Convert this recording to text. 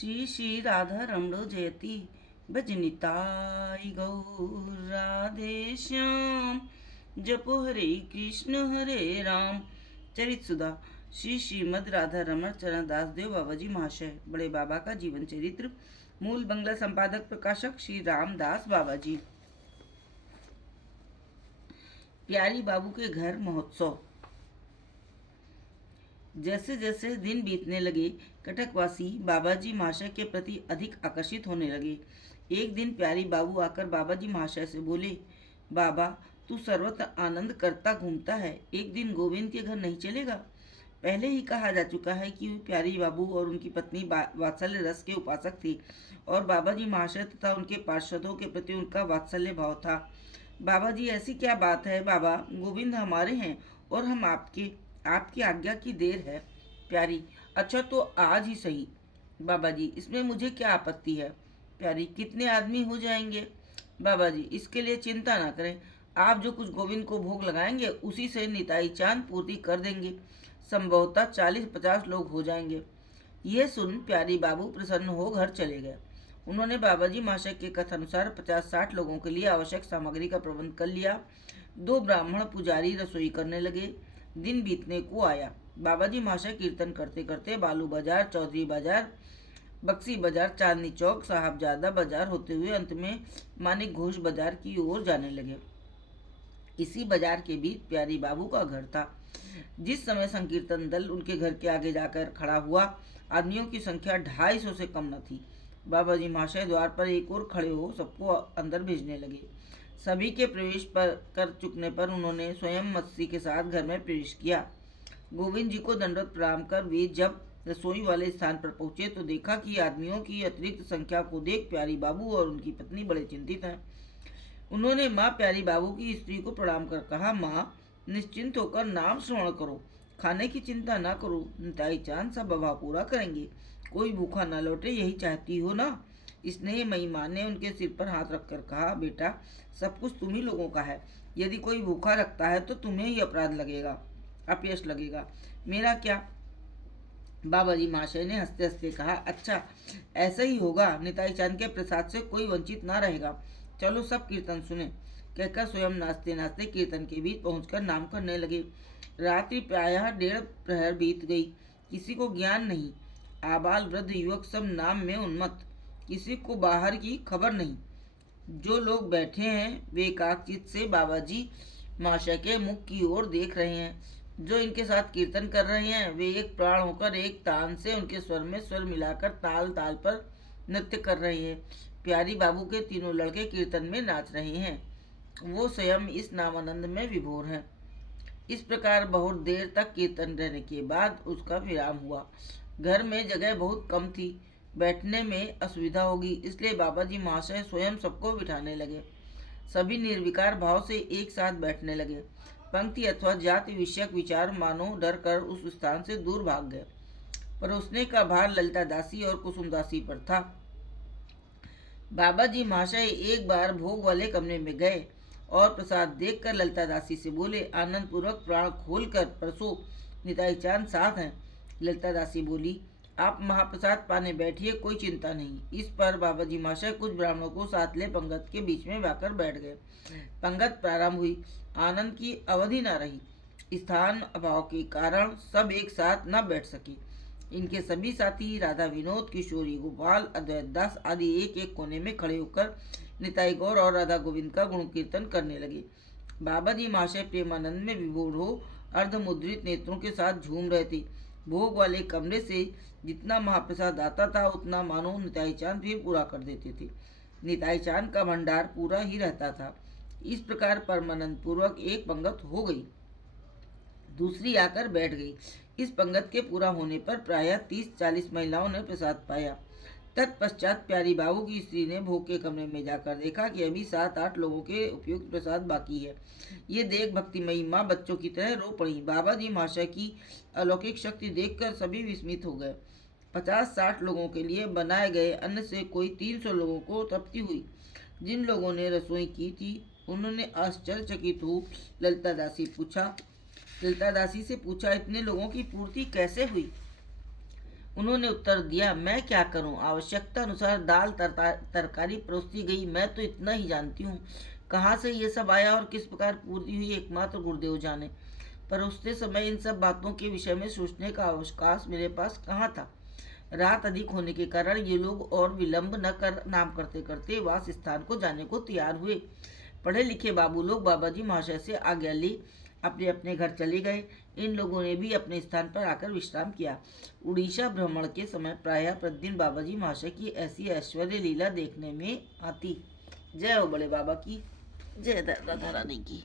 श्री श्री राधा रमणो जयति भजनिताई गौर राधे श्याम। जपो हरे कृष्ण हरे राम। चरित सुधा श्री श्रीमद राधा रमण चरण दास देव बाबा जी महाशय। बड़े बाबा का जीवन चरित्र। मूल बंगला संपादक प्रकाशक श्री रामदास बाबा जी। प्यारी बाबू के घर महोत्सव। जैसे जैसे दिन बीतने लगे, कटकवासी बाबाजी महाशय के प्रति अधिक आकर्षित होने लगे। एक दिन प्यारी बाबू आकर बाबाजी महाशय से बोले, बाबा तू सर्वत्र आनंद करता घूमता है, एक दिन गोविंद के घर नहीं चलेगा? पहले ही कहा जा चुका है कि प्यारी बाबू और उनकी पत्नी वात्सल्य रस के उपासक थे और बाबाजी महाशय तथा उनके पार्षदों के प्रति उनका वात्सल्य भाव था। बाबा जी ऐसी क्या बात है बाबा, गोविंद हमारे हैं और हम आपकी आज्ञा की देर है। प्यारी, अच्छा तो आज ही सही। बाबा जी, इसमें मुझे क्या आपत्ति है? प्यारी, कितने आदमी हो जाएंगे? बाबा जी, इसके लिए चिंता ना करें, आप जो कुछ गोविंद को भोग लगाएंगे उसी से निताई चांद पूर्ति कर देंगे। संभवतः 40-50 लोग हो जाएंगे। यह सुन प्यारी बाबू प्रसन्न हो घर चले गए। उन्होंने बाबाजी महाशय के कथानुसार 50-60 लोगों के लिए आवश्यक सामग्री का प्रबंध कर लिया। 2 ब्राह्मण पुजारी रसोई करने लगे। दिन बीतने को आया। बाबाजी महाशय कीर्तन करते करते बालू बाजार, चौधरी बाजार, बक्सी बाजार, चांदनी चौक, साहबजादा बाजार होते हुए अंत में मानिक घोष बाजार की ओर जाने लगे। इसी बाजार के बीच प्यारी बाबू का घर था। जिस समय संकीर्तन दल उनके घर के आगे जाकर खड़ा हुआ, आदमियों की संख्या 250 से कम न थी। बाबाजी महाशय द्वार पर एक और खड़े हो सबको अंदर भेजने लगे। सभी के प्रवेश कर चुकने पर उन्होंने स्वयं मत्सी के साथ घर में प्रवेश किया। गोविंद जी को दंडवत प्रणाम कर वे जब रसोई वाले स्थान पर पहुंचे तो देखा कि आदमियों की अतिरिक्त संख्या को देख प्यारी बाबू और उनकी पत्नी बड़े चिंतित हैं। उन्होंने माँ प्यारी बाबू की स्त्री को प्रणाम कर कहा, माँ निश्चिंत होकर नाम श्रवण करो, खाने की चिंता ना करो, निताई चांद सब अभाव पूरा करेंगे, कोई भूखा ना लौटे, यही चाहती हो ना? स्नेहमयी माँ ने उनके सिर पर हाथ रखकर कहा, बेटा सब कुछ तुम ही लोगों का है, यदि कोई भूखा रखता है तो तुम्हें ही अपराध लगेगा, अपयश लगेगा, मेरा क्या? बाबाजी महाशय ने हंसते हंसते कहा, अच्छा ऐसा ही होगा, निताई चांद के प्रसाद से कोई वंचित ना रहेगा, चलो सब कीर्तन सुने। कहकर स्वयं नाचते नाचते कीर्तन के बीच पहुंचकर नाम करने लगे। रात्रि प्रायः 1:30 प्रहर बीत गई। किसी को ज्ञान नहीं, आबाल वृद्ध युवक सब नाम में उन्मत्त, किसी को बाहर की खबर नहीं। जो लोग बैठे हैं वे एकाग्रचित्त से बाबाजी महाशय के मुख की ओर देख रहे हैं। जो इनके साथ कीर्तन कर रहे हैं वे एक प्राण होकर एक तान से उनके स्वर में स्वर मिलाकर ताल ताल पर नृत्य कर रहे हैं। प्यारी बाबू के तीनों लड़के कीर्तन में नाच रहे हैं। वो स्वयं इस नामानंद में विभोर हैं। इस प्रकार बहुत देर तक कीर्तन रहने के बाद उसका विराम हुआ। घर में जगह बहुत कम थी, बैठने में असुविधा होगी, इसलिए बाबाजी महाशय स्वयं सबको बिठाने लगे। सभी निर्विकार भाव से एक साथ बैठने लगे। पंक्ति अथवा जाति विषयक विचार मानो डर कर उस स्थान से दूर भाग गए। परोसने का भार ललिता दासी और कुसुम दासी पर था। बाबाजी महाशय एक बार भोग वाले कमरे में गए और प्रसाद देखकर ललिता दासी से बोले, आनंद पूर्वक प्राण खोलकर परसो, निताई चांद साथ हैं। ललिता दासी बोली, आप महाप्रसाद पाने बैठिए, कोई चिंता नहीं। इस पर बाबाजी महाशय कुछ ब्राह्मणों को साथ ले पंगत के बीच में आकर बैठ गए। पंगत प्रारंभ हुई। आनंद की अवधि न रही। स्थान अभाव के कारण सब एक साथ न बैठ सके। इनके सभी साथी राधा विनोद, किशोरी गोपाल, अद्वैत दास आदि एक एक कोने में खड़े होकर निताई गौर और राधा गोविंद का गुण कीर्तन करने लगे। बाबाजी महाशय प्रेमानंद में विभोर हो अर्धमुद्रित नेत्रों के साथ झूम रहे थे। भोग वाले कमरे से जितना महाप्रसाद आता था उतना मानो निताई चांद फिर पूरा कर देते थे। निताई चांद का भंडार पूरा ही रहता था। इस प्रकार परमानंद पूर्वक एक पंगत हो गई, दूसरी आकर बैठ गई। इस पंगत के पूरा होने पर प्रायः 30-40 महिलाओं ने प्रसाद पाया। तत्पश्चात प्यारी बाबू की स्त्री ने भोग के कमरे में जाकर देखा कि अभी 7-8 लोगों के उपयुक्त प्रसाद बाकी है। ये देख भक्तिमयी माँ बच्चों की तरह रो पड़ी। बाबाजी महाशय की अलौकिक शक्ति देखकर सभी विस्मित हो गए। 50-60 लोगों के लिए बनाए गए अन्न से कोई 300 लोगों को तृप्ति हुई। जिन लोगों ने रसोई की थी उन्होंने आश्चर्यचकित हो ललिता दासी से पूछा, इतने लोगों की पूर्ति कैसे हुई? उन्होंने उत्तर दिया, मैं क्या करूं, आवश्यकता अनुसार दाल तरकारी परोसी गई, मैं तो इतना ही जानती हूँ। कहाँ से ये सब आया और किस प्रकार पूर्ति हुई एकमात्र गुरुदेव जाने। पर उस समय इन सब बातों के विषय में सोचने का अवकाश मेरे पास कहाँ था। रात अधिक होने के कारण ये लोग और विलंब न कर नाम करते करते वास स्थान को जाने को तैयार हुए। पढ़े लिखे बाबू लोग बाबाजी महाशय से आज्ञा ली अपने अपने घर चले गए। इन लोगों ने भी अपने स्थान पर आकर विश्राम किया। उड़ीसा भ्रमण के समय प्रायः प्रतिदिन बाबाजी महाशय की ऐसी ऐश्वर्य लीला देखने में आती। जय हो बड़े बाबा की, जय राधा रानी की।